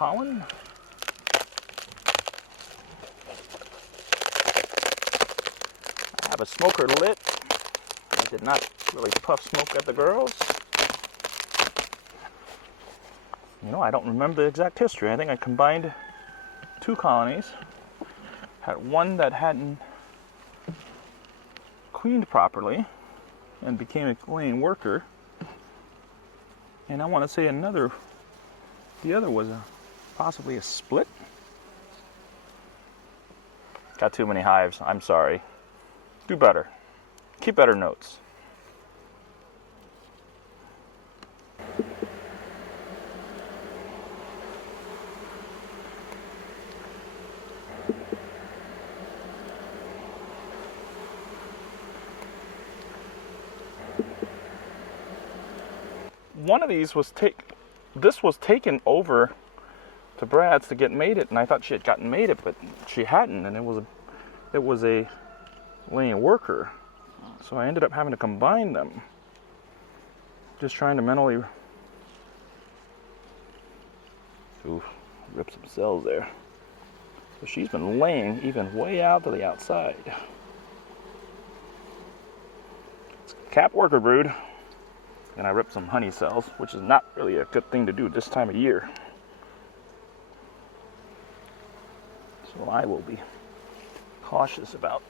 pollen. I have a smoker lit. I did not really puff smoke at the girls. You know, I don't remember the exact history. I think I combined 2 colonies. Had one that hadn't queened properly and became a laying worker. And I want to say the other was possibly a split. Got too many hives, I'm sorry. Do better. Keep better notes. One of these was taken over to Brad's to get mated, and I thought she had gotten mated, but she hadn't, and it was a laying worker. So I ended up having to combine them. Just trying to mentally rip some cells there. So she's been laying even way out to the outside. It's a cap worker brood. And I ripped some honey cells, which is not really a good thing to do this time of year. So I will be cautious about.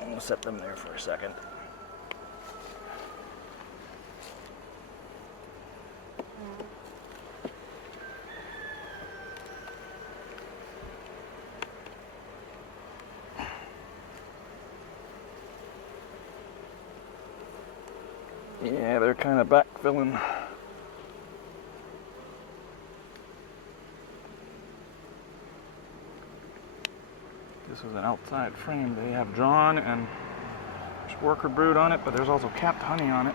I'm going to set them there for a second. Yeah, they're kind of backfilling. This is an outside frame they have drawn, and there's worker brood on it, but there's also capped honey on it.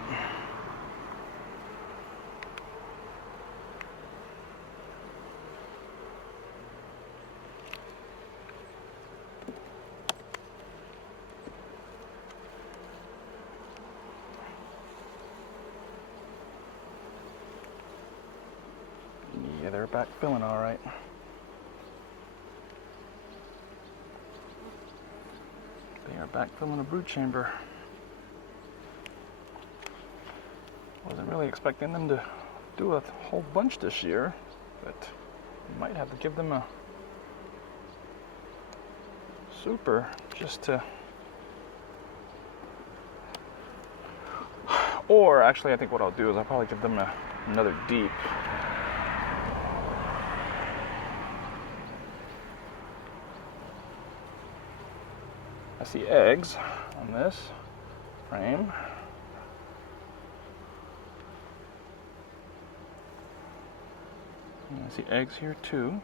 Yeah, they're backfilling all right. They are backfilling a brood chamber. Wasn't really expecting them to do a whole bunch this year, but might have to give them a super just to, or actually I think what I'll do is I'll probably give them another deep. I see eggs on this frame. And I see eggs here too.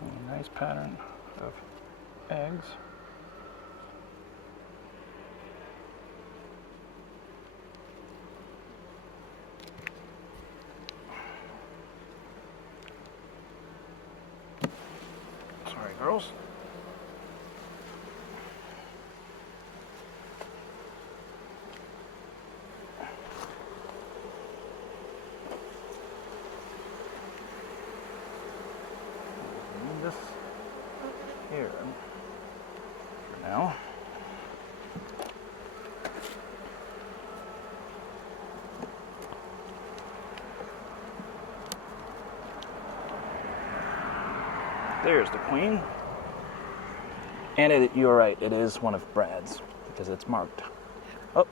And a nice pattern of eggs. Sorry, girls. This here for now. There's the queen. And you're right, it is one of Brad's because it's marked. Oh.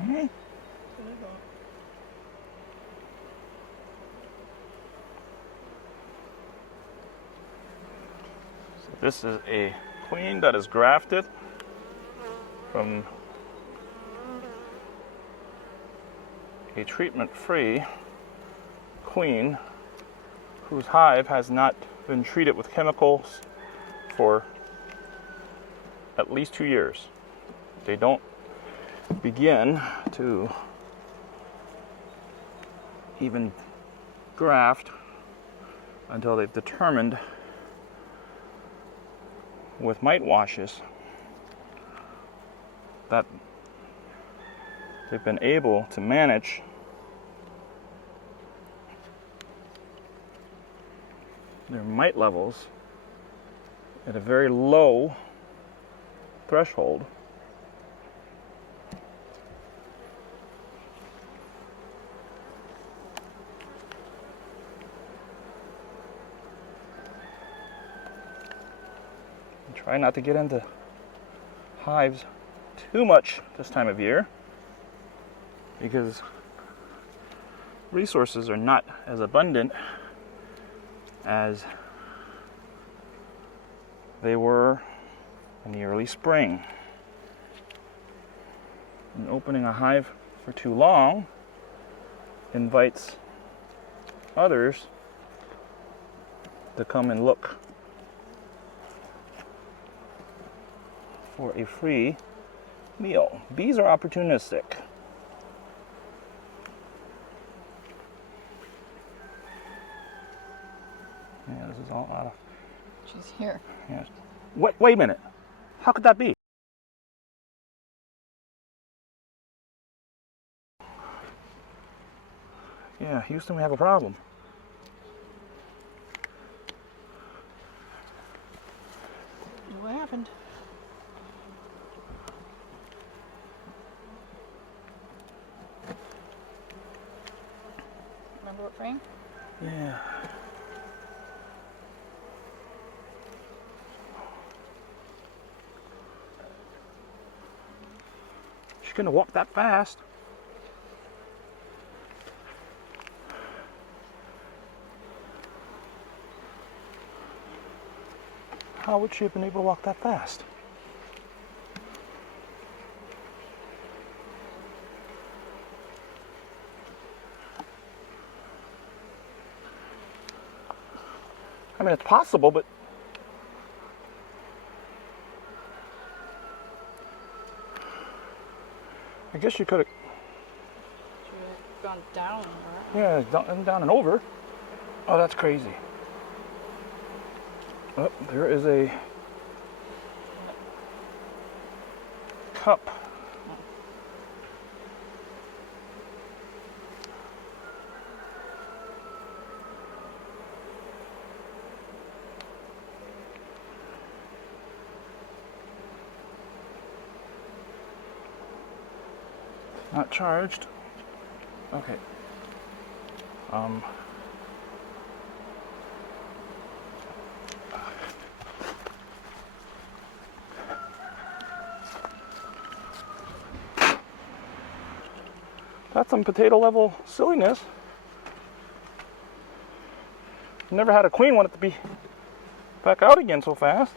Mm-hmm. This is a queen that is grafted from a treatment-free queen whose hive has not been treated with chemicals for at least 2 years. They don't begin to even graft until they've determined with mite washes that they've been able to manage their mite levels at a very low threshold. Try not to get into hives too much this time of year because resources are not as abundant as they were in the early spring. And opening a hive for too long invites others to come and look for a free meal. Bees are opportunistic. Yeah, this is all out of... She's here. Yeah. Wait a minute. How could that be? Yeah, Houston, we have a problem. What happened? Remember what frame? Yeah. She's gonna walk that fast. How would she have been able to walk that fast? I mean, it's possible, but I guess you could have... She would have gone down, right? Yeah, down and over. Oh, that's crazy. Oh, there is a cup. Not charged. Okay. That's some potato level silliness. Never had a queen want it to be back out again so fast.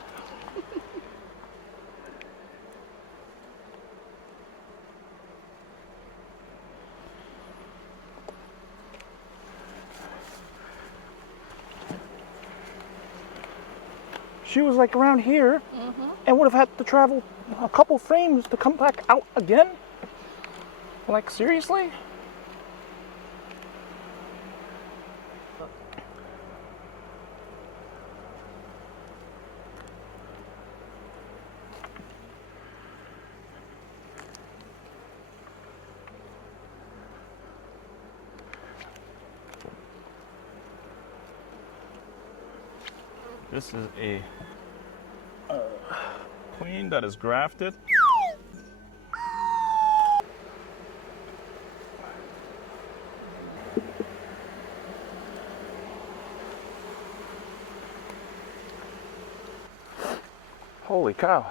She was like around here and would have had to travel a couple frames to come back out again. Like, seriously? This is a queen that is grafted. Holy cow.